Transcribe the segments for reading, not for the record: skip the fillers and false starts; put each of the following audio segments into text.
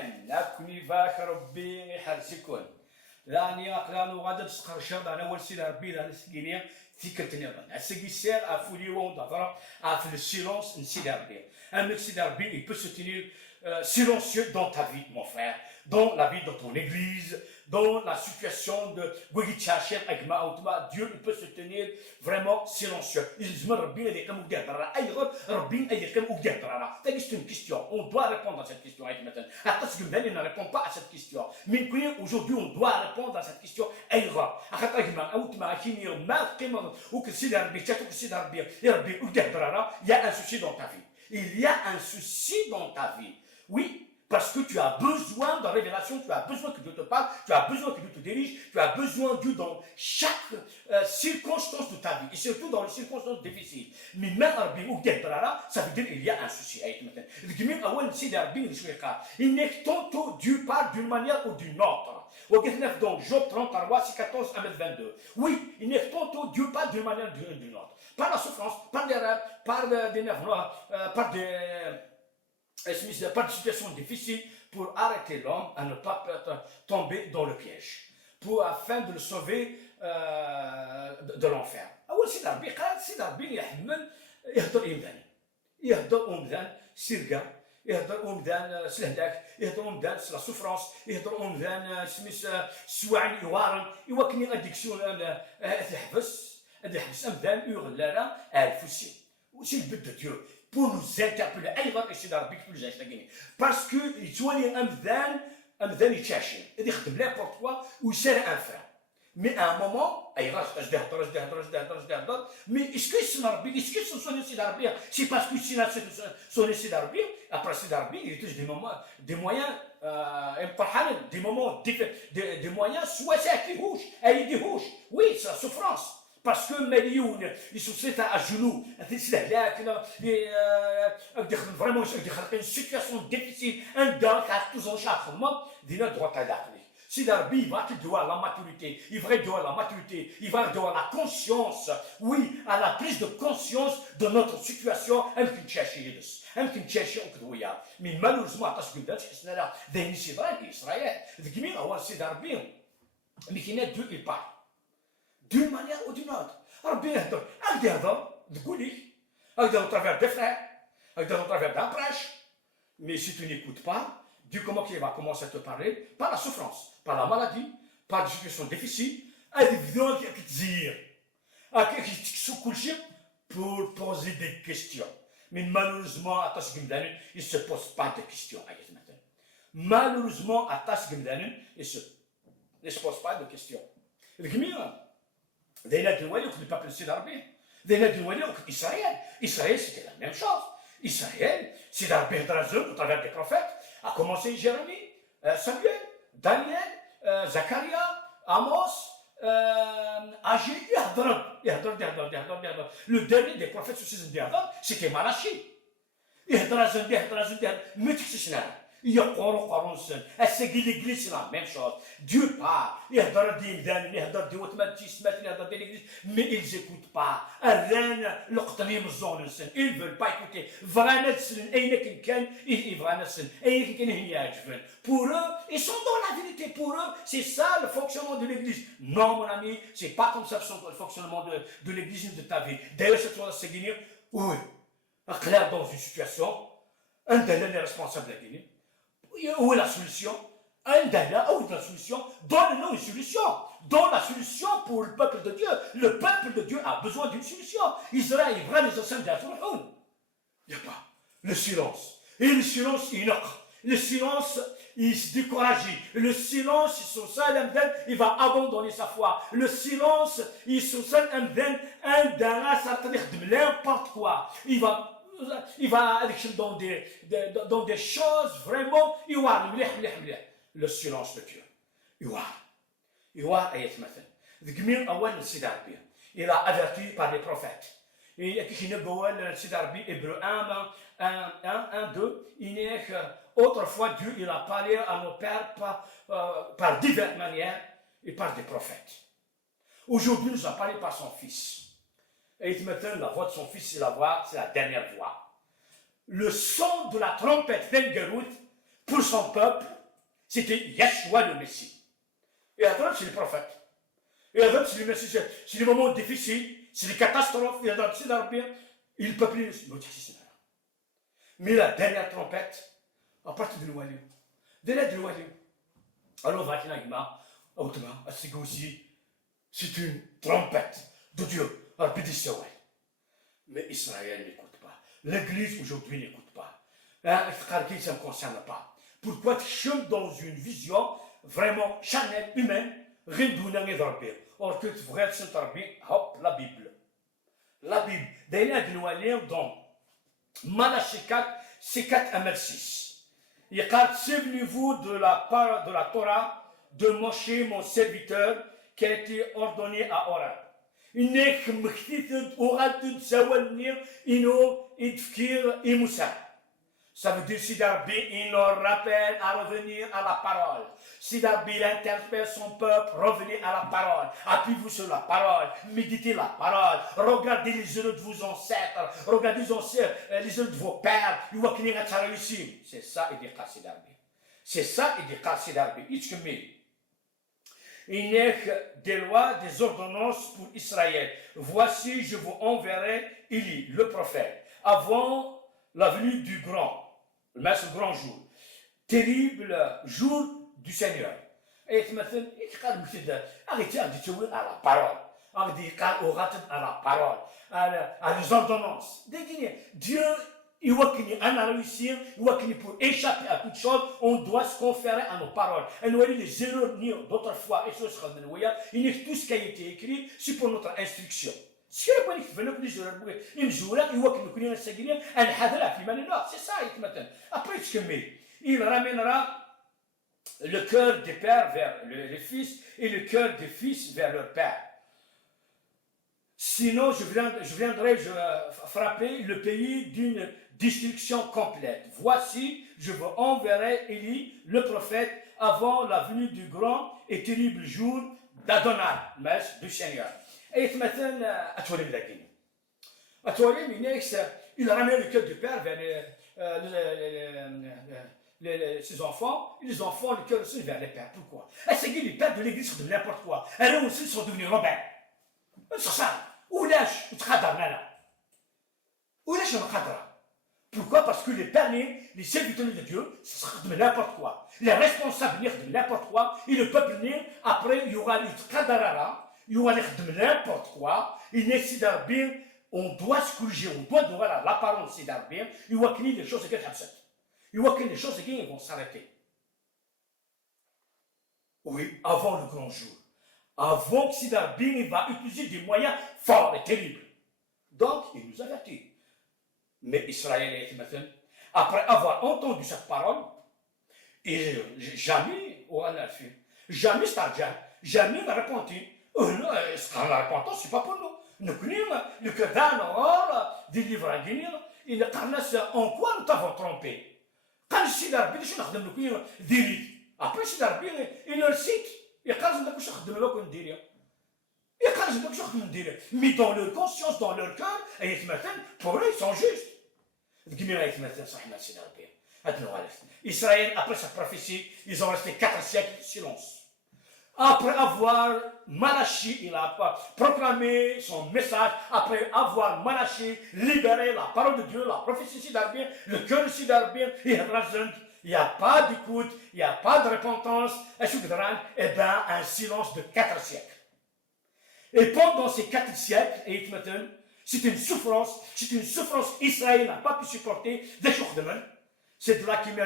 أمان أكوني فاك ربي يحرسكم لاني أقلانو غادا تسقرشا أنا أول سيد ربي لأنا سكينيا تيكتني أظن أسكي سير أفولي وون d'avant أفل le silence نسيد ربي أما سيد ربي il peut se tenir silencieux dans ta vie mon frère dans la vie de ton église dans la situation de Gogichachel Agma Outma Dieu il peut se tenir vraiment silencieux il me ربي اللي كم وقدر أي غير ربي اللي كم وقدر c'est une question on doit répondre à cette question maintenant أتصل بالله ne répond pas à cette question mais aujourd'hui on doit répondre à cette question أي غير أخذ أجمع أوتما أكيني ما قيمة وكسيد ربي تشاتو كسيد ربي يا ربي وقدر il y a un souci dans ta vie il y a un souci dans ta vie oui parce que tu as besoin de révélation, tu as besoin que Dieu te parle, tu as besoin que Dieu te dirige, tu as besoin de Dieu dans chaque circonstance de ta vie, et surtout dans les circonstances difficiles. Mais même ça veut dire qu'il y a un souci. Il n'est que tantôt Dieu parle d'une manière ou d'une autre. Donc Job 33, 14 à 22. Oui, il n'est que tantôt Dieu parle d'une manière ou d'une autre. Par la souffrance, par des rêves, par des nerfs noirs, par des... Il n'y a pas de situation difficile pour arrêter l'homme à ne pas tomber dans le piège, afin de le sauver de l'enfer. أول سيد ربي قال سيد ربي يحمل يهضر إمدان يهضر أمدان سرقة يهضر أمدان سلهلاك يهضر أمدان لا سوفرانس يهضر أمدان سميس سواعن يوارن يوكني أديكسيون تحبس أمدان يغلارا الفوسي وسي البد دو ديو pour nous interpeller أيضا السيد ربي كل جاي تلاقيني باسكو يتولي أمدان يتشاشي اللي يخدم n'importe quoi ويسير ان فران مي ان مومون أيضا اش يهضر مي اسكو يسمى ربي اسكو يسوني السيد ربي سي باسكو يسوني السيد ربي ابرا السيد ربي يتوج دي مويان امبرحان دي مومون دي مويان سوا ساكيهوش أيديهوش وي سا سوفرانس parce que مليون يسوسيت à genoux vraiment une situation difficile un gars qui a tous en chargement دينا droit à l'acné si Darby il va te donner la maturité il va te donner la maturité il va te donner la conscience oui à la prise de conscience de notre situation يمكن تشاشي يمكن تشاشي وكذويا mais malheureusement عطاش قدامش حسنا لا ذهني سيبراني إسرائيل ذيك مين هو سي داربي mais qui n'est deux et pas d'une manière ou d'une autre. ربي يهضر أقدر يهضر تقولي أقدر travers des frères أقدر travers d'un prêche mais si tu n'écoutes pas Dieu comment il va commencer à te parler par la souffrance par la maladie par des situations difficiles évidemment qu'il y a que dire pour poser des questions mais malheureusement il ne se pose pas de questions malheureusement il ne se pose pas de questions دينا دنوالي وكل بابل سيد ربي دينا دنوالي وكل إسرائيل c'était la même chose Israël سيد ربي هضر زوج au travers des prophètes a commencé Jérémie Samuel Daniel Zacharia Amos Agé يهضر le dernier des prophètes sur ces derniers c'était Malachi يهضر زوج ما تكسشنا يقولوا قرنسن السجل الإنجليزي la même chose Dieu parle يهضر دين ذان يهضر دي وتمات جسمات يهضر دين الإنجليزي mais ils écoutent pas الران لقطني مزون السن ils veulent pas écouter فرانا السن أين كان فرانا السن أين كان هي عجبن pour eux ils sont dans la vérité pour eux c'est ça le fonctionnement de l'église non mon ami c'est pas comme ça le fonctionnement de l'église de ta vie d'ailleurs cette fois c'est gagner oui clair dans une situation un des responsables de la Guinée où est la solution un dada où est la solution donne-nous une solution donne la solution pour le peuple de Dieu le peuple de Dieu a besoin d'une solution Israël est vraiment les enseignes d'Afrique il n'y a pas le silence et le silence le silence il se décourage le silence il va abandonner sa foi le silence il se sent un dada ça veut dire n'importe quoi il va aller dans des choses vraiment le silence de Dieu il a averti par les prophètes il Hébreu 1, 2 autrefois Dieu il a parlé à nos pères par diverses manières et par des prophètes aujourd'hui il nous a parlé par son fils et maintenant la voix de son fils c'est la dernière voix le son de la trompette d'Engerout pour son peuple, c'était Yeshua le Messie. Et à droite, c'est les prophètes. Et à droite, c'est le Messie. C'est les moments difficiles, c'est les catastrophes. Et à droite, c'est l'arbitre. Et le peuple, mais la dernière trompette, à partir de l'Oualiou. Dès de l'Oualiou. Alors, on va dire, autrement, c'est aussi, c'est une trompette de Dieu. Mais Israël n'écoute pas. L'Église aujourd'hui n'écoute pas. Ça ne me concerne pas. Pourquoi tu chemines dans une vision vraiment charnelle, humaine, rien de or que tu pourrais être hop, la Bible. La Bible. D'ailleurs, nous allons dans Malachie 4, c'est 4 à 6. Il dit, souvenez-vous de la Torah de Moshe, mon serviteur, qui a été ordonné à Horeb. Ça veut dire si Darby, il nous rappelle à revenir à la parole. Si Darby interpelle son peuple, revenez à la parole. Appuyez-vous sur la parole. Méditez la parole. Regardez les œuvres de vos ancêtres. Regardez les œuvres de vos pères. C'est ça, il dit Kassi Darby. C'est ça, il dit Kassi Darby. Il n'y a des lois, des ordonnances pour Israël. Voici, je vous enverrai Élie, le prophète, avant la venue du grand jour, terrible jour du Seigneur. Et maintenant, arrêtez de dire à la parole, à la parole, à les ordonnances. Dieu, il voit qu'il y a un réussir, il voit qu'il y a pour échapper à toute chose, on doit se conférer à nos paroles. Et nous avons les erreurs d'autrefois, et il y a tout ce qui a été écrit, c'est pour notre instruction. Si on a c'est ça, après il ramènera le cœur des pères vers les fils et le cœur des fils vers leur père. Sinon, je viendrai frapper le pays d'une destruction complète. Voici, je vous enverrai Élie, le prophète, avant la venue du grand et terrible jour d'Adonai, maître du Seigneur. Et maintenant, il ramène le cœur du père vers ses enfants, et les enfants, le cœur aussi vers les pères. Pourquoi? C'est que les pères de l'église sont de n'importe quoi. Et eux aussi sont devenus rebelles. C'est ça. Où lâche? Où lâche le cadre? Pourquoi? Parce que les pères, les serviteurs de Dieu, ce sera de n'importe quoi. Les responsables de n'importe quoi. Et le peuple, après, il y aura le cadre. Il y aura n'importe quoi. Il décide bien. On doit se corriger, on doit voir l'apparence d'Arbien. Il voit qu'il y a des choses qui sont il voit qu'il y a des choses qui vont s'arrêter. Oui, avant le grand jour. Avant que Sidarbin va utiliser des moyens forts et terribles. Donc, il nous avertit. Mais Israël est maintenant, après avoir entendu cette parole, et jamais, jamais Starja, jamais n'a répondu. La repentance, ce n'est pas pour nous. Nous connaissons le que d'un or, des livres à guérir, il ne connaît en quoi nous t'avons trompé. Quand Sidarbin, je n'ai pas dit, après Sidarbin, il le cite. Et quand je n'ai pas dit, mais dans leur conscience, dans leur cœur, et pour eux, ils sont justes. Israël, après sa prophétie, ils ont resté 4 siècles de silence. Après avoir Malachie, il a proclamé son message, après avoir Malachie libéré la parole de Dieu, la prophétie Sidarbien, le cœur de Sidarbien, il n'y a pas d'écoute, il n'y a pas de repentance, et bien un silence de 4 siècles. Et pendant ces 4 siècles, c'est une souffrance Israël n'a pas pu supporter des jours de main. C'est de là qu'ils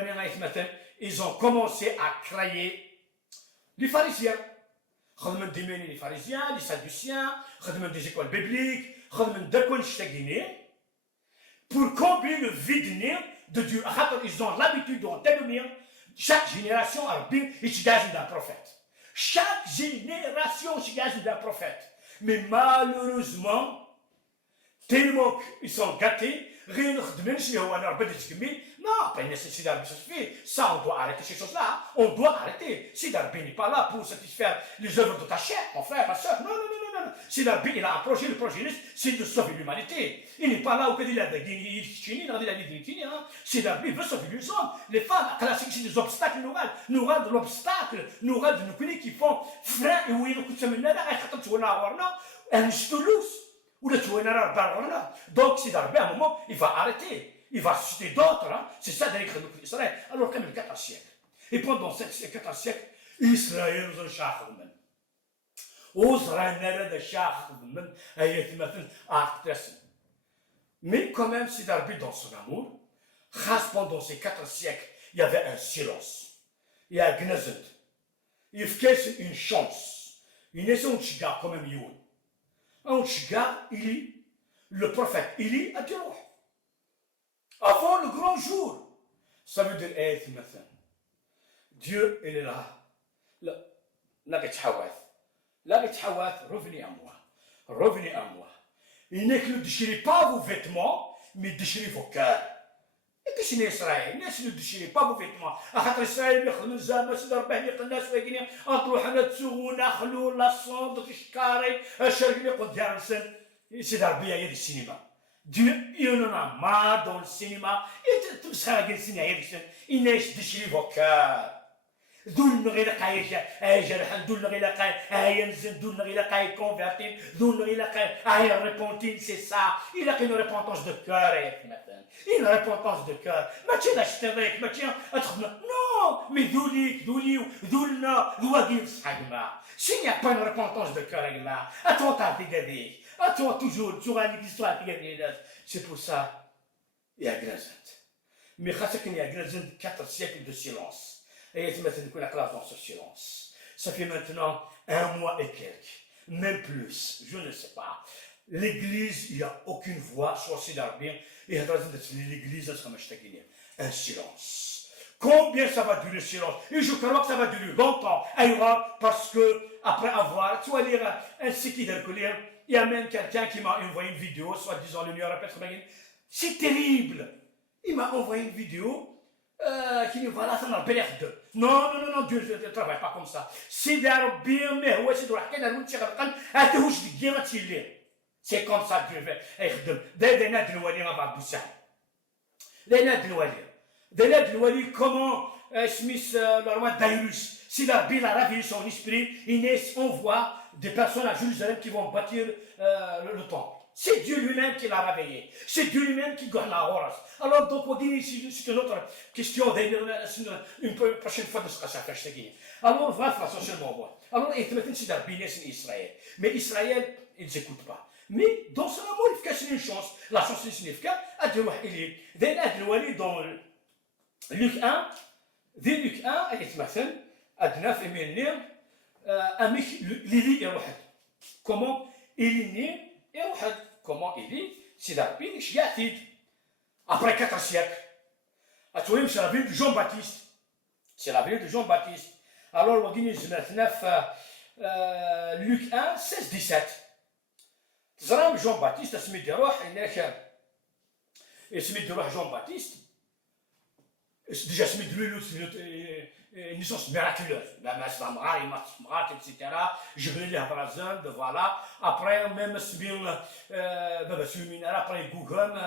ils ont commencé à crailler les pharisiens. Les pharisiens, les sadduciens, des écoles bibliques, pour combler le vide de Dieu. Ils ont l'habitude d'entretenir chaque génération d'un prophète. Chaque génération d'un prophète. Mais malheureusement, tellement ils sont gâtés, rien non, pas une nécessité d'arbitre. Ça, on doit arrêter ces choses-là. On doit arrêter. Si Darby n'est pas là pour satisfaire les œuvres de ta chair, mon frère, ma soeur, non. C'est il a approché le projet, c'est de sauver l'humanité. Il n'est pas là où il a dit c'est il veut sauver les hommes. Les femmes, classiques, c'est des obstacles, nous de l'obstacle, nous de nos pays qui font frein et où ils nous sommes là, donc c'est d'arriver à un moment, il va arrêter. Il va susciter d'autres. Hein. C'est ça d'ailleurs que Israël. Alors, quand même, 14 siècles. Et pendant ces 14 siècles, Israël nous a chahre. Mais quand même, c'est d'arriver dans son amour. Pendant ces 14 siècles, il y avait un silence. Il y a un gnazet. Il fait une chance. Il est un chiga quand même. Un chiga, le prophète, il a dit avant le grand jour. Ça veut dire être maintenant. Dieu, il est là. La revenez à moi. Revenez à moi. Il n'est que ne déchirez pas vos vêtements, mais déchirez vos cœurs. Et que c'est Israël, ne déchirez pas vos vêtements. À Israël, يخدم الزعما سيدي ربي يقول الناس واقفين اطروح انا تسوقوا نخلوا لا صوند تشكاري الشرق يقول ديال سن سيدي ربي هي السينما. Dieu, il en a marre dans le cinéma. Et tout ça, il neige déchirer vos cœurs. D'où le rire convertir, d'où le repentir, c'est ça. Il a une repentance de cœur. Une repentance de cœur. Non, mais d'où s'il n'y a pas une repentance de cœur, attends, attends toujours, tu auras une histoire. C'est pour ça, il y a Grazent. Mais il y a Grazent 4 siècles de silence. Et maintenant, la classe dans ce silence. Ça fait maintenant 1 mois et quelques, même plus, je ne sais pas. L'église, il n'y a aucune voix, soit c'est d'arbien, et l'église, un silence. Combien ça va durer le silence? Et je crois que ça va durer longtemps. Parce que, après avoir, tu vas lire un site qui lire, il y a même quelqu'un qui m'a envoyé une vidéo, soit disant l'Union européenne. C'est terrible. Il m'a envoyé une vidéo qui nous va là, ça n'a pas l'air de. Non, Dieu ne travaille pas comme ça. C'est d'arbien, mais ouais, c'est de la canne, c'est comme ça que Dieu fait. Des nats de l'ouali, on va bousser. Des nats de l'ouali, comment Smith, le roi Dairus, si l'arbien a ravi son esprit, on voit des personnes à Jérusalem qui vont bâtir le temple. C'est Dieu lui-même qui l'a réveillé. C'est Dieu lui-même qui garde la Horus. Alors, donc, on dit, c'est une autre question, une prochaine fois de ce que ça fait. Alors, on va faire ça seulement. Alors, il maintenant, c'est d'arbiner Israël. Mais Israël, ils n'écoutent pas. Mais dans son amour, il fait une chance. La chance, c'est significative. Il est dans Luc 1, dès Luc 1, il est maintenant, à 9 et 1000 Lili et Rohed. Comment il est né et Rohed. Comment il est, c'est d'arbiner Chiatid. Après 4 siècles. C'est la ville de Jean-Baptiste. C'est la ville de Jean-Baptiste. Alors, on dit 9, Luc 1, 16, 17. Jean-Baptiste, اسمي روح Jean-Baptiste. Déjà, c'est une naissance miraculeuse. La messe d'Amra, etc. Je vais lire Brazil, voilà. Après, même, après Google,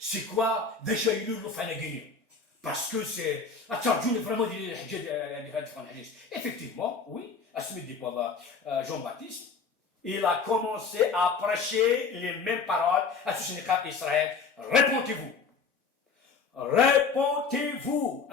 c'est quoi déjà il le fait parce que c'est vraiment effectivement, oui, Jean-Baptiste, il a commencé à prêcher les mêmes paroles à ce Sénégal Israël. Répondez-vous. Répondez-vous.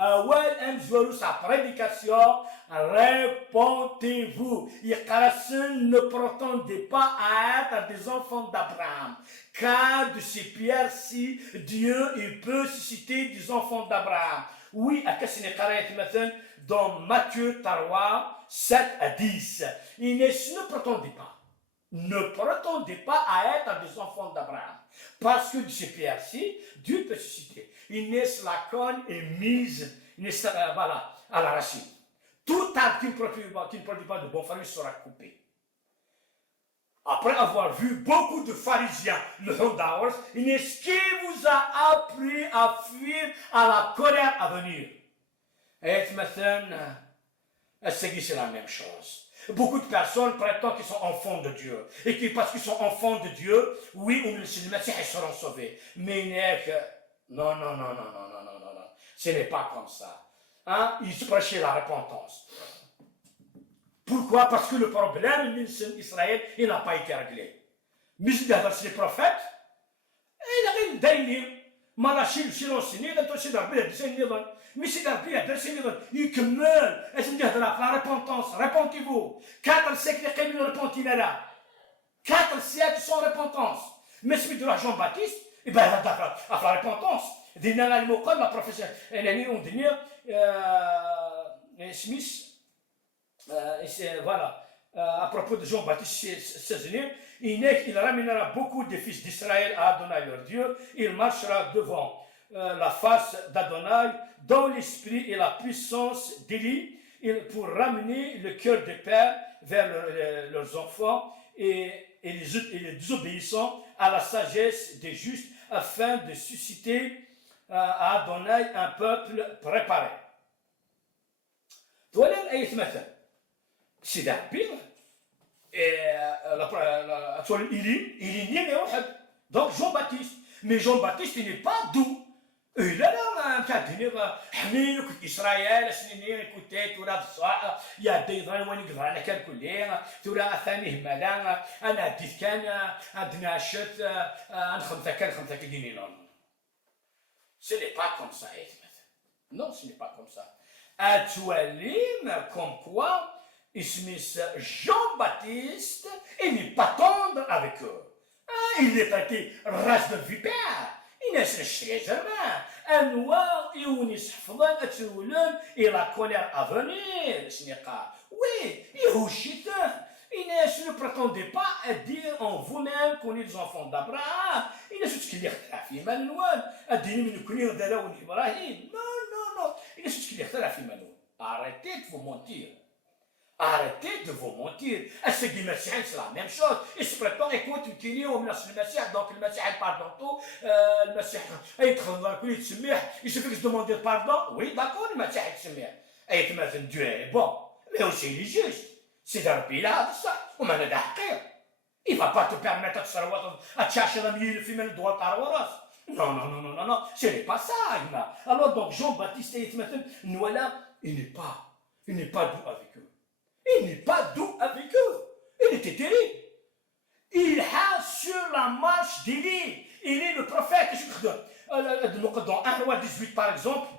Sa prédication, répondez-vous. Ne prétendez pas à être des enfants d'Abraham. Car de ces pierres-ci, Dieu il peut susciter des enfants d'Abraham. Oui, à Sénégal, dans Matthieu 3, 7 à 10. Ne prétendez pas. Ne prétendez pas à être des enfants d'Abraham. Parce que de ces pierres-ci, Dieu peut susciter. La conne est mise voilà, à la racine. Tout arbre qui ne produit pas de bon fruit sera coupé. Après avoir vu beaucoup de pharisiens, le Hondaors, ce qui vous a appris à fuir à la colère à venir. Et maintenant, c'est la même chose. Beaucoup de personnes prétendent qu'ils sont enfants de Dieu. Et que parce qu'ils sont enfants de Dieu, oui, le Messie, ils seront sauvés. Mais il n'est que... Non, non, non, non, non, non, non, non, non. Ce n'est pas comme ça. Hein? Ils prêchaient la repentance. Pourquoi? Parce que le problème d'Israël, il n'a pas été réglé. Mais les prophètes, il a rien Malachi, le silence, il a touché d'arber, mais c'est d'arber, il كمل اسم ديال la repentance, repentez-vous. 4 siècles قبل repentir là. 4 siècles sans repentance. Mais celui de la Jean-Baptiste, il va à la repentance. Dina la المقام la professeur, elle est on dit Smith voilà à propos de Jean-Baptiste Césaire, il ramènera beaucoup de fils d'Israël à Adonai leur Dieu. Il marchera devant la face d'Adonai dans l'esprit et la puissance d'Élie pour ramener le cœur des pères vers leurs enfants et les désobéissants à la sagesse des justes afin de susciter à Adonai un peuple préparé. Voilà l'ayat مثلا. C'est d'Arbir. Il est né donc Jean-Baptiste. Mais Jean-Baptiste, il n'est pas doux. Il a là, Israël, écoutez, tu l'as il y a des gens qui ont été calculés, tu l'as fait, malin, un adiscan, un dnachet, un khamsakan, non. Ce n'est pas comme ça, non, ce n'est pas comme ça. Actuellement, comme quoi, Smith Jean-Baptiste, il n'est pas tendre avec eux. Il est traité race de vipère. Il est chez un noir, et la colère à venir. Oui, il est chitin. Il ne prétendait pas à dire en vous-même qu'on est des enfants d'Abraham. Il est ce qu'il y a à la Manuel. Non. Il est ce qu'il y a à la Manuel. Arrêtez de vous mentir. Arrêtez de vous mentir. Est-ce que le Messie, c'est la même chose? Il se prétend, écoute, le Messie, donc le Messie pardonne tout. Le Messie, il suffit de se demander pardon. Oui, d'accord, le Messie, et maintenant, Dieu est bon. Mais aussi, il est juste. C'est d'un pays là, ça. On m'a dit, il ne va pas te permettre de te chercher la milieu, le le droit à la non, ce n'est pas ça. Alors, donc, Jean-Baptiste, nous là, il n'est pas doux avec eux. Il n'est pas doux avec eux. Il était terrible. Il a sur la marche d'Élie. Il est le prophète. Dans 1 roi 18 par exemple.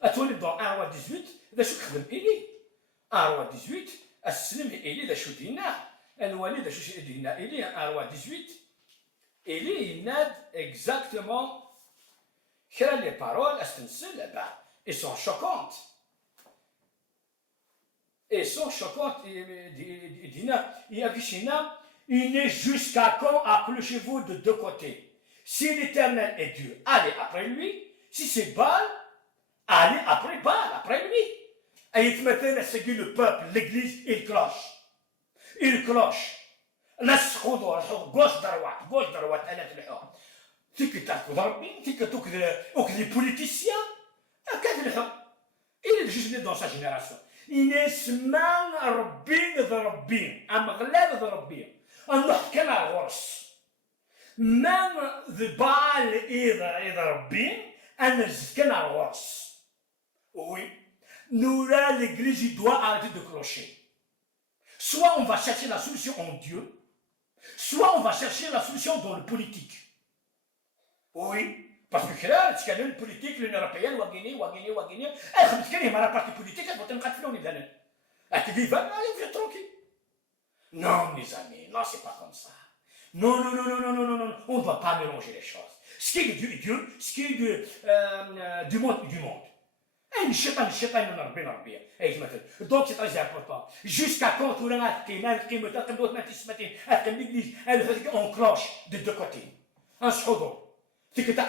Dans 1 roi 18, il خدم إيلي. 1 roi 18, السلم إيلي دا شو دينا. الوالد دا شو دينا إيلي 1 roi 18. Élie il nade exactement les paroles elles sont choquantes. Et sont choquantes. Il n'est jusqu'à quand accrochez-vous de deux côtés. Si l'Éternel est Dieu, allez après lui. Si c'est Baal, allez après Baal, après lui. Et il mettait à seguir le peuple, l'église, il cloche. Il cloche. Gauche droite, elle est là. C'est que t'as que les politiciens, il est juste né dans sa génération. ينسمان ربي ذا ربي أمغلاب ذا ربي النحكي على الغرس من ذبال إذا ربي أنا زكنا على الغرس. Oui, nous là l'église doit arrêter de clocher. Soit on va chercher la solution en Dieu, soit on va chercher la solution dans le politique. Oui. Parce que là, tu connais le politique, l'Union européenne, Guinée. Tu connais la partie politique, elle va te mettre en Iran. Elle te dit, va, allez, viens tranquille. Non, mes amis, non, c'est pas comme ça. Non, on ne doit pas mélanger les choses. Ce qui est de Dieu, ce qui est du monde. Donc c'est très important. Jusqu'à quand on cloche de deux côtés. Un schodon. Jusqu'à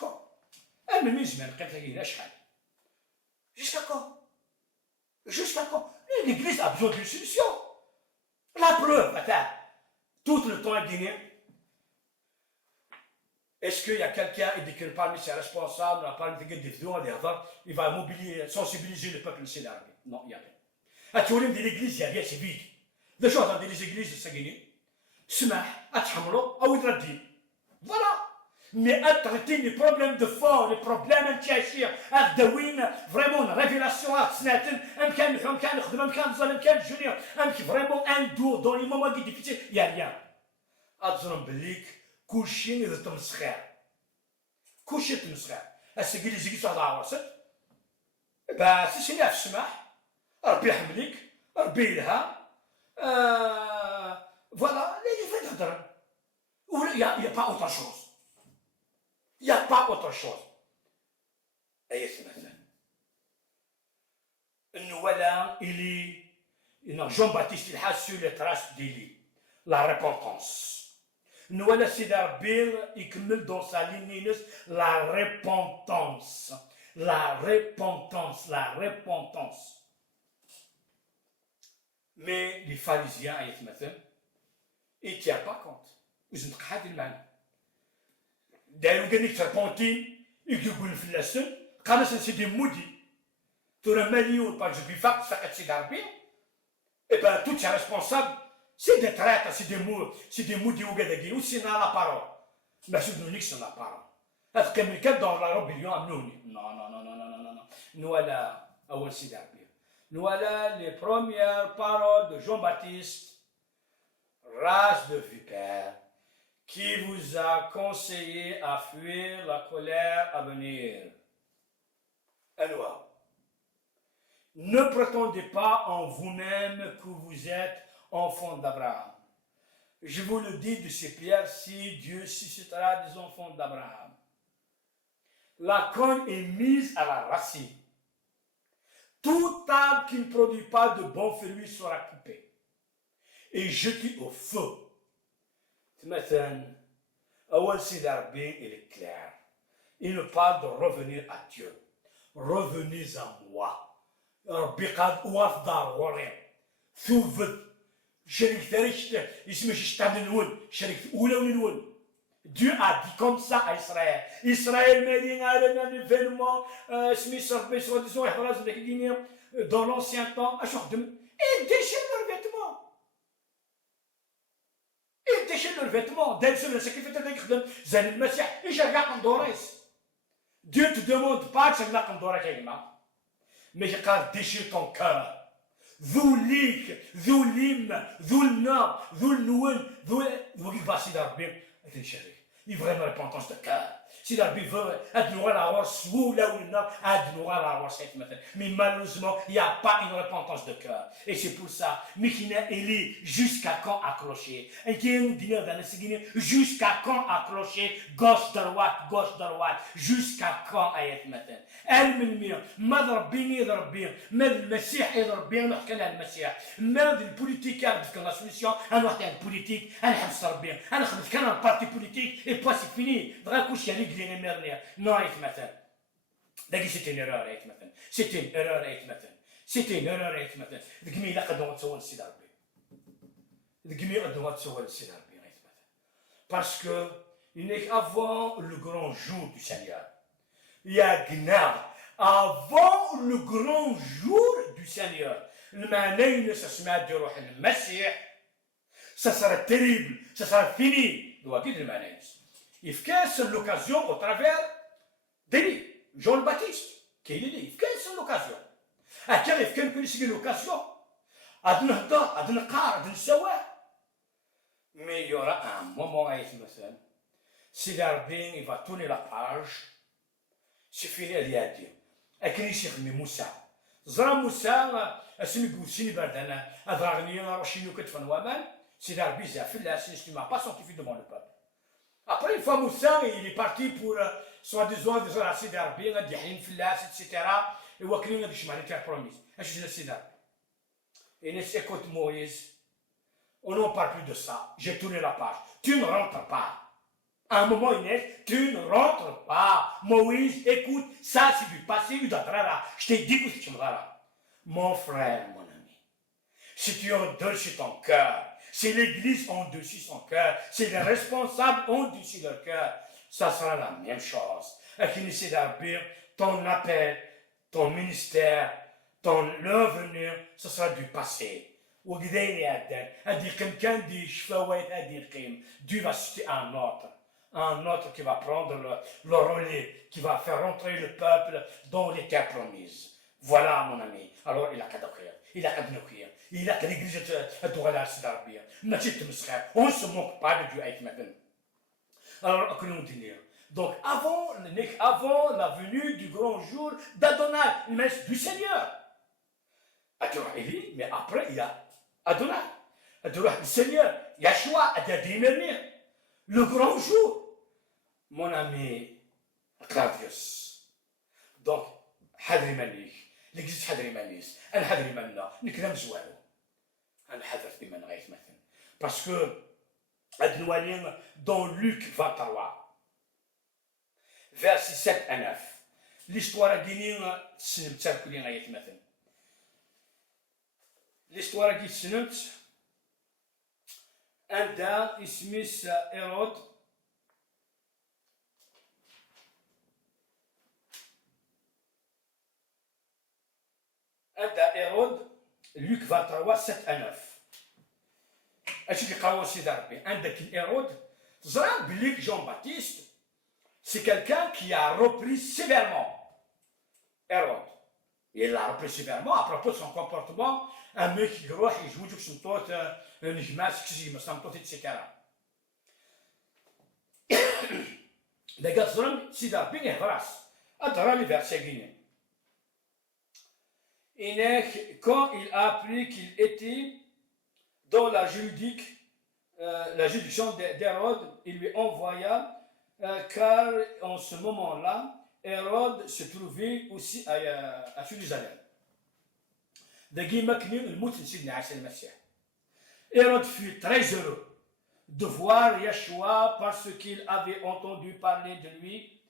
quand? Jusqu'à quand? L'église a besoin d'une solution. La preuve, tout le temps guinéen. Est-ce qu'il y a quelqu'un qui parmi ses responsables, parmi des vidéos, il va mobiliser, sensibiliser le peuple sénarbi? Non, il n'y a rien. Tu vois, de l'église, il n'y a rien, c'est vide. Les gens dans les églises, c'est gagné. Smah, atchamlo, ou idradin. Voilà. Mais à traiter les problèmes de fond, les problèmes انتشار الدوين فريمون ريفيلاسيون سناتن امكان نخدم امكان نزل امكان جونيور امكان فريمون اندو دون لي مومون دي ديفيسيل يا ريان اظن بليك كلشي اذا تمسخير كلشي تمسخير السكيل اللي يجي على عرسك بس شنو في السماح ربي يحملك ربي يلها فوالا اللي فات هضر يا با اوتر شوز Il n'y a pas autre chose. Et c'est maintenant. Nous voilà, Jean-Baptiste, il a sur les traces d'Élie. La repentance. Nous voilà, c'est d'Arbir, il cumule dans sa ligne la repentance. La repentance, la repentance. Mais les pharisiens, et ce matin, ils ne tiennent pas compte. Ils ont très du mal. دايرو قال لك تربونتي يقول في اللسن قال سيدي مودي ترى مليون باج بيفاق ساقط سيدي ربي اي بان توت ريسبونسابل سي دي تراتا سي دي مودي وكذاكي وسينا لا بارول محسوب نو نيكس لا بارول هذا كامل كان دون لا روبيليون امنوني نو نو نو نو نو نو نوالا اول سيدي ربي نوالا لي بروميير بارول دو جون باتيست race de vipère qui vous a conseillé à fuir la colère à venir. Alors, ne prétendez pas en vous-même que vous êtes enfants d'Abraham. Je vous le dis de ces pierres-ci, Dieu suscitera des enfants d'Abraham. La cogne est mise à la racine. Tout arbre qui ne produit pas de bons fruits sera coupé et jeté au feu. Maintenant, Awal Sidarbi, il est clair. Il nous parle de revenir à Dieu. Revenez à moi. Rabbiqad ouaf dar warem. Thouvet. Sharik Tarish, Ismish Tadinwoun, Sharik Oulaoun. Dieu a dit comme ça à Israël. Israël m'a dit un événement, Smith, soi-disant, dans l'ancien temps, ils déchirent leurs vêtements. Ils déchirent leurs vêtements. Dieu te demande pas de se mais je garde déchire ton cœur. Zoulik, Zoulim, Zoulna, Zoulnoun, Zoulibasidarbi, il veut une repentance de cœur. Si la Bible veut admirer la roi, sous là où il n'a admirer la roi cette matin. Mais malheureusement, il n'y a pas une repentance de cœur. Et c'est pour ça, Mikina Eli, jusqu'à quand accrocher? Et qui est un dîner dans le Séguiné, jusqu'à quand accrocher? Gauche, droite, jusqu'à quand à cette matin? Elle me dit, Madre Bini de Rabbi, Med le Messie et de Rabbi, on a qu'un Messie. Med le politique, parce que la solution, on a une politique, on a un Rabbi, on a qu'un parti politique, et puis c'est fini. Dracouche, il y a non, c'était une erreur. C'était une erreur. C'était une erreur. Parce que avant le grand jour du Seigneur, il y a gnard. Avant le grand jour du Seigneur, le manène, ça se met à dire le Messie, ça sera terrible, ça sera fini. Il doit dire le manène. Il faut l'occasion au travers d'Élie, Jean le Baptiste, qui est Élie. Il faut l'occasion. À quel il faut l'occasion? À mais il y aura un moment à Ismaël. Si l'Arbin, il va tourner la page, c'est fini, il y a Dieu. Et qu'il y ait Moussa. Zara Moussa, c'est une goussine bardana, à Dragni, à Rochino, que tu fais Nouaman, si l'Arbin, c'est à faire la signe, tu ne m'as pas sanctifié devant le peuple. Après, une fois Moussa, il est parti pour soi-disant des races d'Arbin, des Him Filas, etc. Et Waklin a dit, je m'en ai fait promise. Et je dis, c'est d'Arbin. Et ne écoute Moïse, on n'en parle plus de ça. J'ai tourné la page. Tu ne rentres pas. À un moment donné, tu ne rentres pas. Moïse, écoute, ça c'est du passé, du datrara. Je t'ai dit que tu me verras. Mon frère, mon ami, si tu endurcis ton cœur, si l'église endurcit son cœur, si les responsables endurcissent leur cœur, ça sera la même chose. Et qui essaie d'arbir, ton appel, ton ministère, ton l'avenir, ce sera du passé. وقدين يعدل هذه قيم كان دي شفاوات هذه قيم Dieu va citer un autre qui va prendre le relais, qui va faire rentrer le peuple dans les terres promises. Voilà mon ami. Alors il a qu'à décrire, il a qu'à décrire, il a qu'à l'église de Douala Sidarabia. On ne se moque pas de Dieu avec maintenant. Alors, que nous dire. Donc, avant la venue du grand jour d'Adonai, du Seigneur. Adonai Élie, mais après, il y a Adonai. Adonai, le Seigneur. Yahshua, Adonai, le grand jour. Mon ami Claudius. Donc, Hadri Malik. L'église Hadri Malik. Elle Hadri Manna. Nous sommes zouaou. Elle Hadri Manna. Parce que, Adonai, dans Luc 23, verset 7 à 9. L'histoire a gagné, c'est une petite coulée à maintenant. L'histoire a gagné, un da, Ismis Hérode, Luc 23, 7 à 9. اش كيقراو سيدي ربي عندك الهيرود زرع بليك جون باتيست سي كالكان كي a repris sévèrement Hérode. Il a repris sévèrement à propos de son comportement un mec qui يروح يجوجك سنطوط نجمات كسي سنطوط تسكرا لقات زرم سيدي ربي يهضراس أدرى لي فيرسي غيني quand il a appris qu'il était dans la juridiction d'Hérode, il lui envoya, car en ce moment-là, Hérode se trouvait aussi à Jérusalem. Hérode fut très heureux de voir Yeshua parce qu'il avait entendu parler de lui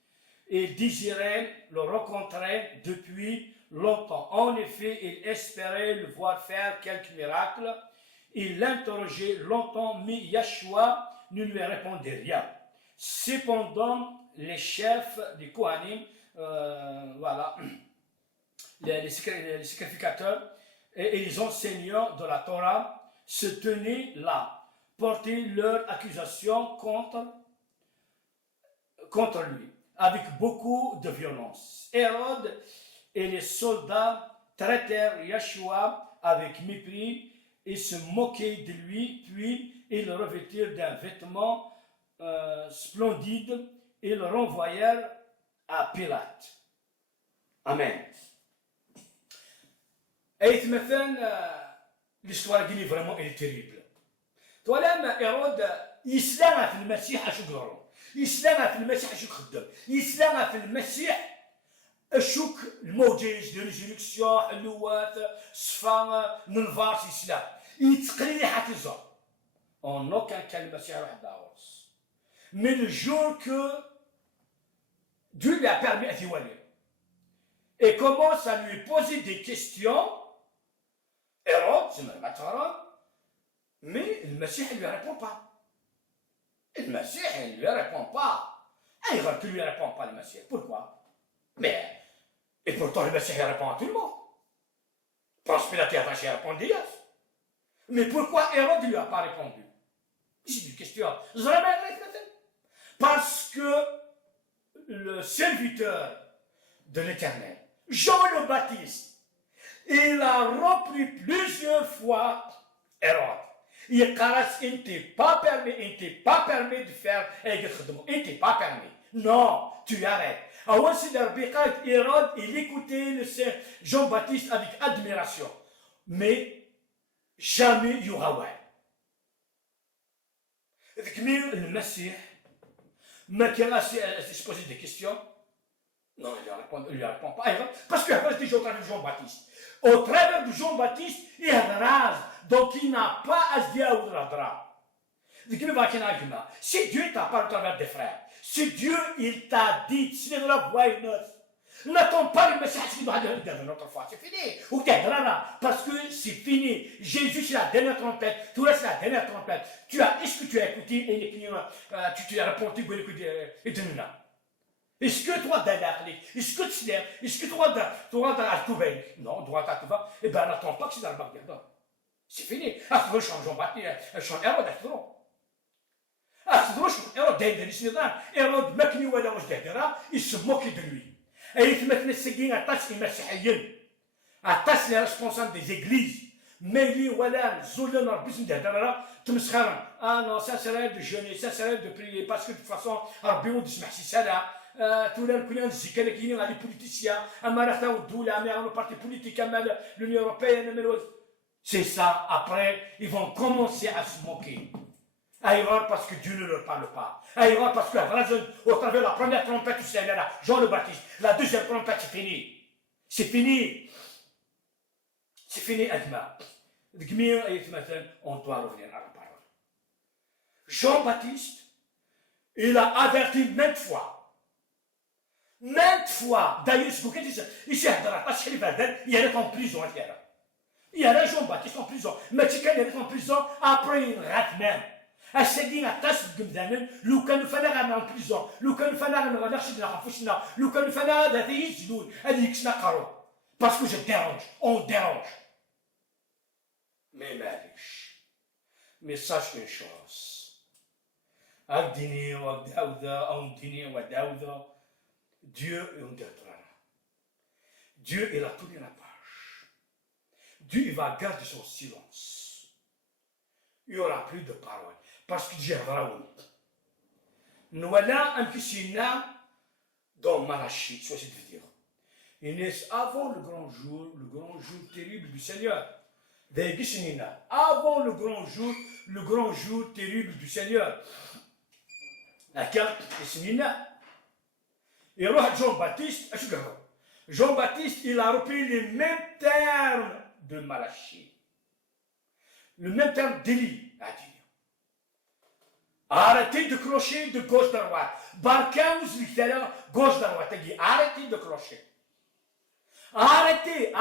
et désirait le rencontrer depuis longtemps. En effet, il espérait le voir faire quelques miracles. Il l'interrogeait longtemps, mais Yeshua ne lui répondait rien. Cependant, les chefs des Kohanim, voilà, les sacrificateurs et les enseignants de la Torah se tenaient là, portaient leur accusation contre lui, avec beaucoup de violence. Hérode et les soldats traitèrent Yeshua avec mépris et se moquaient de lui, puis ils le revêtirent d'un vêtement splendide et le renvoyèrent à Pilate. Amen. Et maintenant, l'histoire qui est vraiment terrible. Toi là, Hérode, يسلم في المسيح أشو قرر، يسلم في المسيح أشو خدم، يسلم في المسيح أشوك الموجز دو ريزوليكسيون حلوات صفا من الفارس يسلم، يتقلي حتى الزر. En aucun cas le Messie va d'avance. Mais le jour que Dieu lui a permis à Tiwali et commence à lui poser des questions, Hérode, c'est le Matara, mais le Messie ne lui répond pas. Le Messie ne lui répond pas. Il ne lui répond pas le Messie. Pourquoi? Mais, et pourtant le Messie répond à tout le monde. Pense Pilate a répondu. Mais pourquoi Hérode ne lui a pas répondu? C'est une question. Parce que le serviteur de l'Éternel, Jean le Baptiste, il a repris plusieurs fois Hérode. Il n'était pas permis de faire il n'était pas permis. Non, tu arrêtes. Hérode, il écoutait le Jean-Baptiste avec admiration. Mais jamais il y aura ouais. Le Messie, mais qui a se poser des questions, non, il ne lui répond pas. Parce qu'il a pas déjà au travers de Jean-Baptiste. Au travers de Jean-Baptiste, il y a un rase, donc il n'a pas à se dire où il va. Si Dieu t'a parlé au travers des frères, si Dieu il t'a dit, si la voix est neuve, N'attends pas le message qui doit donner notre foi. C'est fini. Ou t'es là, parce que c'est fini. Jésus, c'est la dernière trompette. Toi, c'est la dernière trompette. Est-ce que tu as écouté et tu as répondu et tu là? Est-ce que toi, est-ce que tu lèves? Est-ce que toi, dans la toubelle? Non, droit à tout va. Eh bien, n'attends pas que c'est dans le bac dedans. C'est fini. Ah, tu veux changer en bâti, changer un d'être ah, tu veux changer un d'être Hérode, Makni ou alors il se moquait de lui. Et il te met les séguines à tasse et messihaïen. À tasse les responsables des églises. Mais lui, voilà, Zoulon, Arbis, tu me seras. Ah non, ça serait de jeûner, ça serait de prier, parce que de toute façon, Arbio, de se mettre ça là. Tous les politiciens, les politiciens, le parti politique, l'Union européenne, c'est ça. Après, ils vont commencer à se moquer. Ailleurs parce que Dieu ne leur parle pas. Ailleurs parce que au travers de la première trompette, c'est là, Jean le Baptiste. La deuxième trompette, c'est fini. C'est fini. C'est fini, Adma. On doit revenir à la parole. Jean-Baptiste, il a averti maintes fois. Maintes fois. D'ailleurs, ce que dit, il est en prison. Il y a Jean-Baptiste en prison. Mais tu est en prison après une rate même. السجين التاسع جمدانا لو كانوا فانا غانا en prison لو كانوا فانا غانا نغنرش لنا خفوشنا لو كانوا فانا هذا يسجنون هذه يكسنا قارون باسكو je dérange on dérange mais معليش mais sache une chose أبديني وأبداوذا أو أبديني وأداوذا Dieu est un détruira. Dieu il a tourné la page. Dieu il va garder son silence. Il n'y aura plus de parole. Parce que Dieu va où nous voilà un piscina dans Malachie, soit je veux dire. Il est avant le grand jour terrible du Seigneur. Avant le grand jour terrible du Seigneur. Laquelle piscina. Et alors Jean-Baptiste, Jean-Baptiste, il a repris les mêmes termes de Malachie. Le même terme d'Élie a dit. Arrêtez de clocher de gauche à droite. Barcamos l'extérieur, gauche à droite. Arrêtez de clocher. Arrêtez.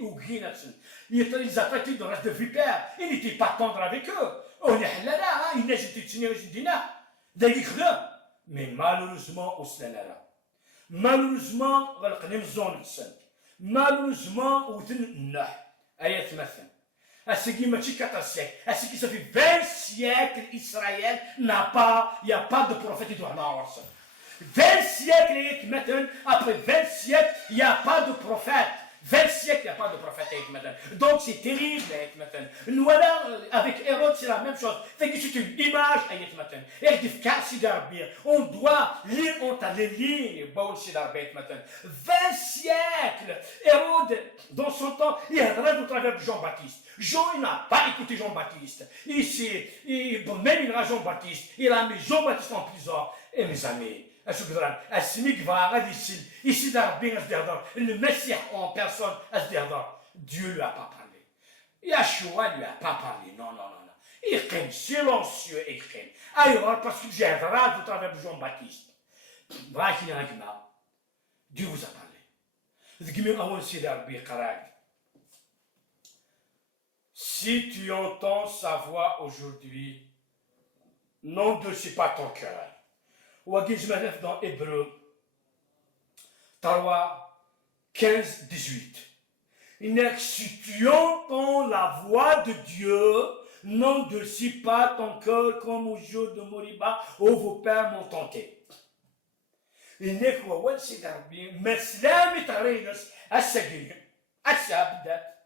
Ou Guinatson. Ils attaquaient dans reste de vipère. Il n'était pas tendre avec eux. On est là, il n'était pas tendre. Mais malheureusement, on se l'a là. Malheureusement, malheureusement, on est là. Ayat Mathan. À ce qui m'a dit 14 siècles, à ce qui ça fait 20 siècles, Israël n'a pas, il n'y a pas de prophète qui doit avoir ça. 20 siècles, maintenant, après 20 siècles, il n'y a pas de prophète. 20 siècles, il n'y a pas de prophète maintenant. Donc c'est terrible maintenant. Nous voilà, avec Hérode, c'est la même chose. C'est une image maintenant. On doit lire, on t'a les lignes, bon, c'est maintenant. 20 siècles, Hérode, dans son temps, il rêve au travers de Jean-Baptiste. Jean, il n'a pas écouté Jean-Baptiste. Même il a Jean-Baptiste. Il a mis Jean-Baptiste en prison. Et mes amis, ici le Messie en personne, Dieu ne lui a pas parlé. Yeshua ne lui a pas parlé. Non. Il est silencieux et crème. Ailleurs, parce que j'ai un rêve au travers de Jean-Baptiste. Dieu vous a parlé. Si tu entends sa voix aujourd'hui, n'endurcis pas ton cœur. Dans Hébreu 3, 15, 18. Si tu entends la voix de Dieu, n'endurcis pas ton cœur comme au jour de Moriba où vos pères m'ont tenté. إنك وول سيدار بين مسلامي تغرينس السجين السابدات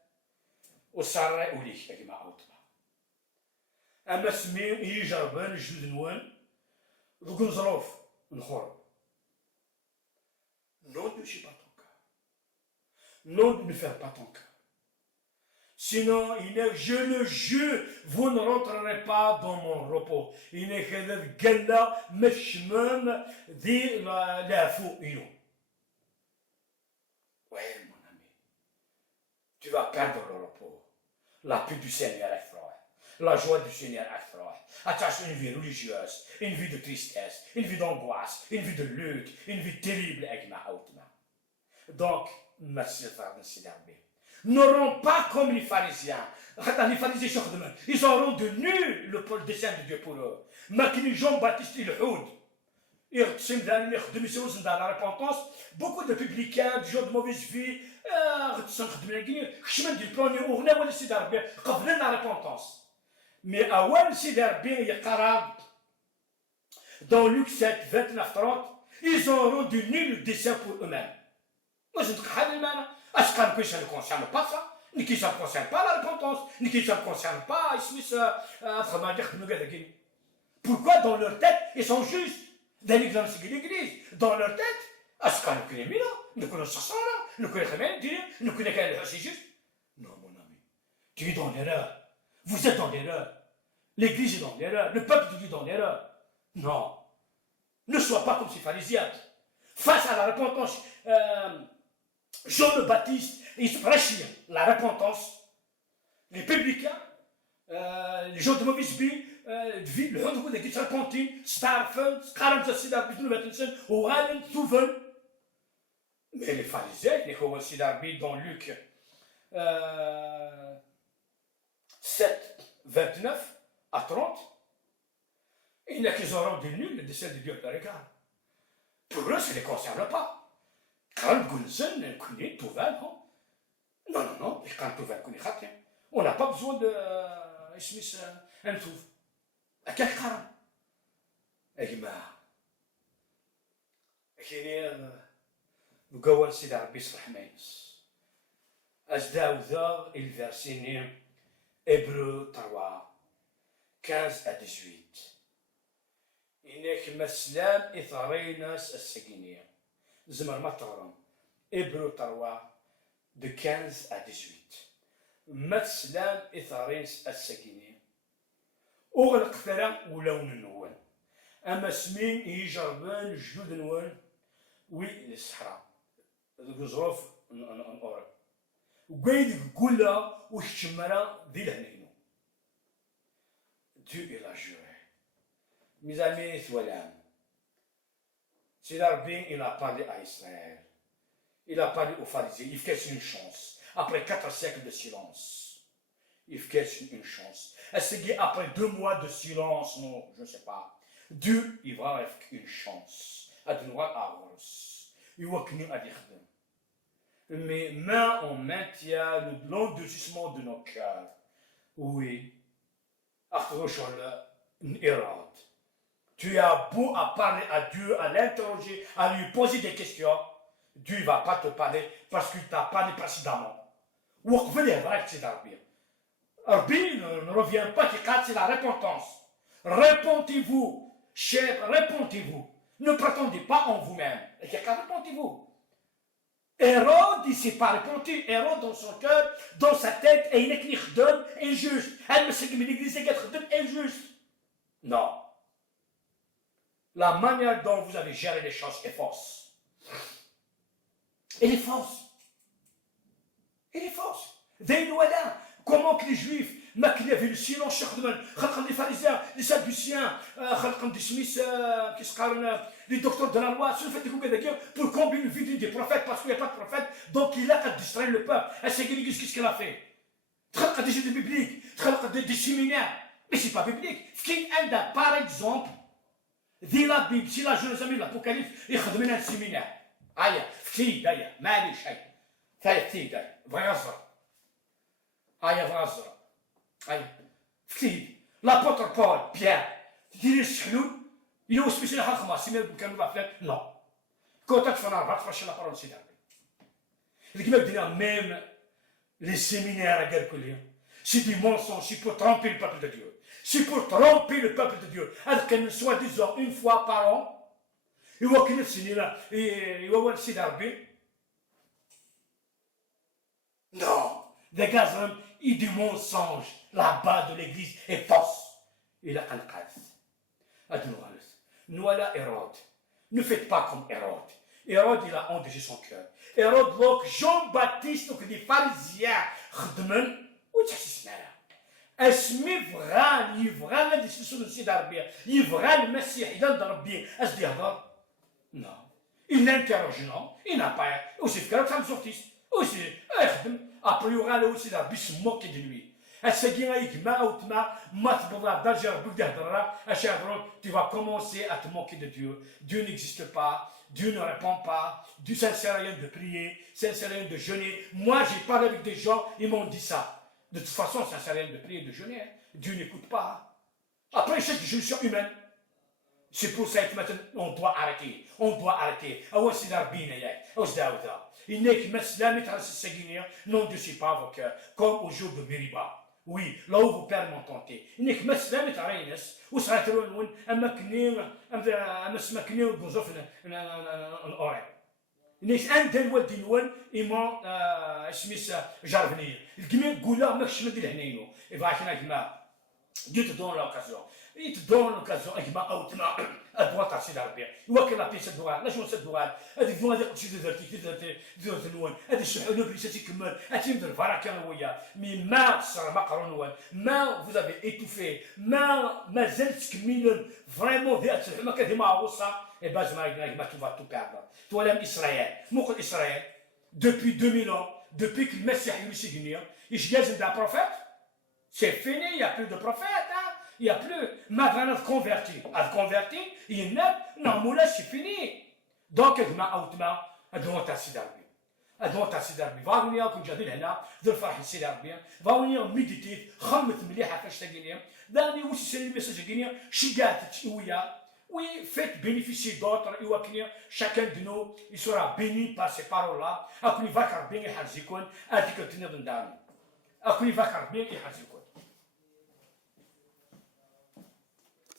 وصار أوليك يا جماعة وطبع أما سمين يجربان جود نوان ذوك ظروف نخور non ne suis pas ton cœur non ne ferme pas ton cœur sinon je le jure vous ne rentrerez pas dans mon repos إنك هذا الجنة مش من ذي لا فوق يوم ouais mon ami tu vas perdre le repos la paix du Seigneur est frère La joie du Seigneur attache une vie religieuse, une vie de tristesse, une vie d'angoisse, une vie de lutte, une vie terrible. Donc, merci n'auront pas comme les pharisiens. Les pharisiens, ils auront de nul le dessein de Dieu pour eux. Mais qui Jean-Baptiste, il dans la repentance, beaucoup de publicains, des gens de mauvaise vie, la repentance. Mais dans Luc 7, 29, 30, ils auront de nul dessein pour eux-mêmes. Moi, je ne sais pas. Est-ce que ça ne concerne pas ça? Ni qui ça ne concerne pas la repentance, ni qui ça ne concerne pas pourquoi dans leur tête ils sont justes? Dans l'église de l'église, dans leur tête, est-ce qu'on connaît Mila? Nous connaissons ça là? Nous connaissons même Dieu? Nous connaissons c'est juste? Non, mon ami. Tu es dans l'erreur. Vous êtes dans l'erreur. L'église est dans l'erreur. Le peuple de Dieu est dans l'erreur. Non. Ne sois pas comme ces pharisiens. Face à la repentance, Jean le Baptiste, il se prêchait la repentance. Les publicains, les gens de mauvaise vie, le monde de se repentir, starfen, scarem zasidar bitnu betensen, oralen touven. Mais les pharisiens, les zasidar bit dans Luc 7, 29 à 30, il n'y a qu'ils auront de nul le dessein de Dieu de regard. Pour eux, ça ne les concerne pas. Quand Gunzen connaît Touven, non, quand Touven connaît Khatim, on n'a pas besoin de un touf. À quel cas? وقوال سيدي ربي يصلح ما ينس أجداو ذا الفيرسيني إبرو 3 15 à 18 إنك مسلام إثاريناس السكينية زمر ما تغرم إبرو 3 de 15 à 18 مسلام إثاريناس السكينية أغلق ثرى ولون نوان أما سمين يجربان جدود نوان وي الصحراء الظروف نورا وقيد كلها والشمرة ذي لهنينو Dieu est la juré. Mes amis, soyez c'est Rabbi, il a parlé à Israël. Il a parlé aux pharisiens. Il fait une chance. Après 4 siècles de silence. Il fait une chance. Est-ce qu'après 2 mois de silence, non, je ne sais pas. Dieu, il va avoir une chance. Mais main on maintient l'endurcissement de nos cœurs. Oui. Tu as beau à parler à Dieu, à l'interroger, à lui poser des questions, Dieu ne va pas te parler parce qu'il t'a parlé précédemment. Ou Rabbi ne revient pas qui c'est la repentance. Répentez-vous, chers, répentez-vous. Ne prétendez pas en vous-même. Et quelqu'un répentez-vous. Hérode, il ne s'est pas repenti. Hérode, dans son cœur, dans sa tête, et il est injuste. Elle me sait que l'église est injuste. Non. La manière dont vous avez géré les choses est fausse. Elle est fausse. Elle est fausse. Comment que les Juifs, ما كنا في السيلون خدمن خلقنا لي فاريزيان لي سادوسيان خلقنا دي سميس كيس قارنا لي دكتور de la loi se fait découvrir pour combler le vide des prophètes parce qu'il n'y a pas de prophète donc il a qu'à distraire le peuple et c'est l'église qu'est-ce qu'elle a fait خلق des études bibliques خلق des séminaires mais c'est pas biblique كاين عندها par exemple ذي لا بيب سي لا جون زامي l'Apocalypse يخدم لنا السيمينار هيا فتي هيا مالي شيء فاي فتي هيا فيازر هيا فيازر l'apôtre Paul, Pierre, il est au spécial non. Quand tu fais la parole de même les séminaires à Guerre, c'est du mensonge, c'est pour tromper le peuple de Dieu. C'est pour tromper le peuple de Dieu. Alors qu'elle soit disant une fois par an, il va qu'il il va voir si non, des gars, il dit mensonge. La base de l'église est fausse. Il a un cas. Nous allons Hérode. Ne faites pas comme Hérode. Hérode, il a endurci son cœur. Hérode, Jean-Baptiste, donc les pharisiens, où tu as اسمي يفغان هاد السلسلة السيد ربي يفغان المسيح إذا ربي أش يهضر؟ Non. Il l'interroge, non? Il n'a pas. Aussi, frère, ça me sortit. Aussi, après, il y aura aussi la bise moquée de lui. Tu vas commencer à te moquer de Dieu. Dieu n'existe pas. Dieu ne répond pas. Dieu, ça ne sert à rien de prier. Ça ne sert à rien de jeûner. Moi, j'ai parlé avec des gens, ils m'ont dit ça. De toute façon, ça ne sert à rien de prier, de jeûner. Dieu n'écoute pas. Après, c'est une solution humaine. C'est pour ça que maintenant, on doit arrêter. On doit arrêter. Il n'est que non, je ne suis pas avocat, comme au jour de Meriba. Oui, là où vos pères m'ont tenté. Il n'est que مسلمة عرينس وسرعتلون أما كنيو بوزوف الأوري. نيش أنت الولد نون إما اسميس جارفني. الجميع قولا ماكش مدير هنينو. إذا كنا جماعة Dieu te donne l'occasion. Il te donne l'occasion. Elle doit t'assurer d'arriver. Il voit que la pièce est droite. La chose est droite. Elle dit, vous avez des articles de loin. Elle dit, je ne sais pas si elle dit, voilà qu'il y a un voyage. Mais ma sera macaron loin. Ma vous avez étouffé. Ma zelsk mille. Vraiment, ma kadima rosa. Et ben, tu vas tout perdre. Toi, l'âme Israël. Moukol Israël. Depuis 2000 ans, depuis que le Messie a eu le Seigneur, il y a un prophète. C'est fini, il n'y a plus de prophète, hein? Il n'y a plus. Maintenant, converti. À converti, il y a non, moula, c'est fini. Donc, elle doit t'assidarbi. Elle doit t'assidarbi. Va venir, comme j'ai dit, là, de faire ici-darbi. Va venir méditer, خمت مليحة فاش تاقيني. داني وش c'est le message تاقيني. شجعت تشويا. Oui, faites bénéficier d'autres. Chacun de nous, il sera béni par ces paroles-là. Après, il va faire bien, il va tenir dans le. Après, il va faire bien, il va